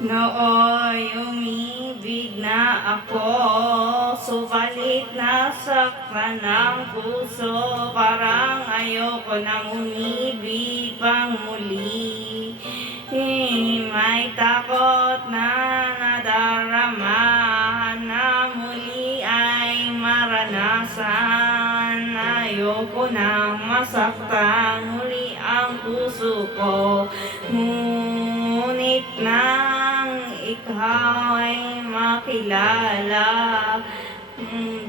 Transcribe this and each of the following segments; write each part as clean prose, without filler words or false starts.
Nooy umibig na ako, subalit nasaktan ng puso. Parang ayoko nang umibig pang muli. May takot na nadarama na muli ay maranasan. Ayoko nang masaktan muli ang puso ko. Ngunit nang ikaw ay makilala,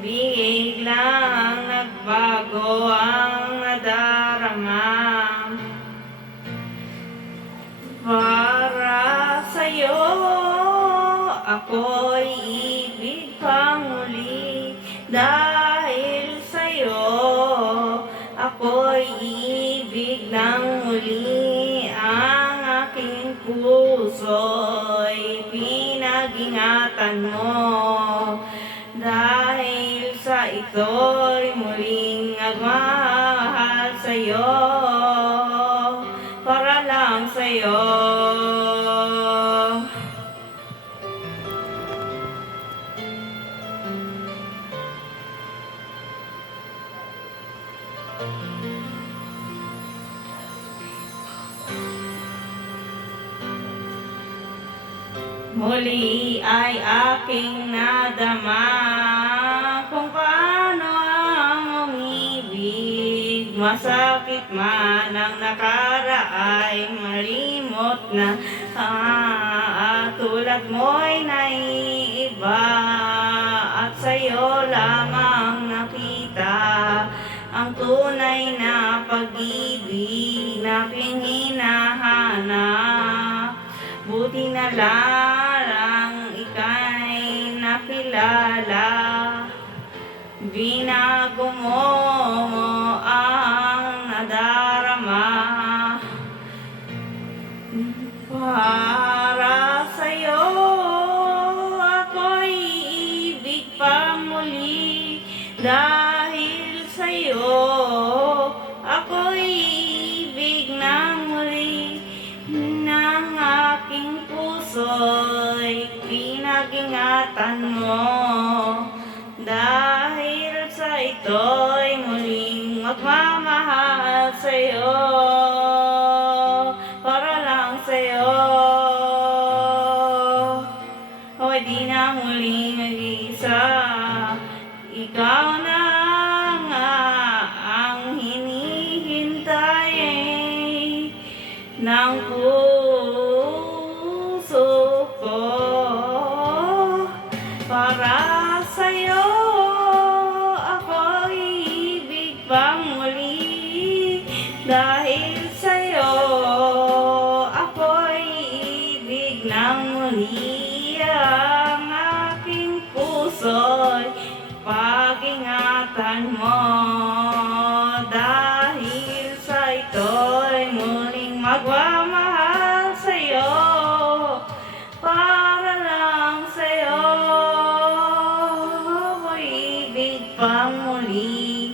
biglang nagbago ang nadarama. Para sa'yo, ako'y ibig pang muli. Dahil sa'yo, ako'y ibig ng muli. Ang aking puso'y pinag-ingatan mo. Dahil sa ito'y muling nagmahal sa'yo, para lang sa'yo. Muli ay aking nadama kung paano ang umibig. Masakit man ang nakaraay, malimot na tulad mo'y naiiba. At sa'yo lamang nakita ang tunay na pag-ibig na hinahanap. Buti na lang ika'y nakilala. Binago mo ang nadarama. Para sa'yo, ako'y ibig pang muli. Dahil sa'yo, ako'y ibig ng muli. Ng aking puso'y pinag-ingatan mo. Dahil sa ito'y muling magmamahal sa'yo, para lang sa'yo. O di na muling mag-isa, ikaw na nga ang hinihintay ng puso ko. Para sa'yo, ako'y ibig pang muli. Dahil sa'yo, ako'y ibig ng muli. Ang aking puso'y pag-ingatan mo. Dahil sa ito'y muling magmamahal sa'yo, para lang sa'yo. Ako'y ibig pang muli.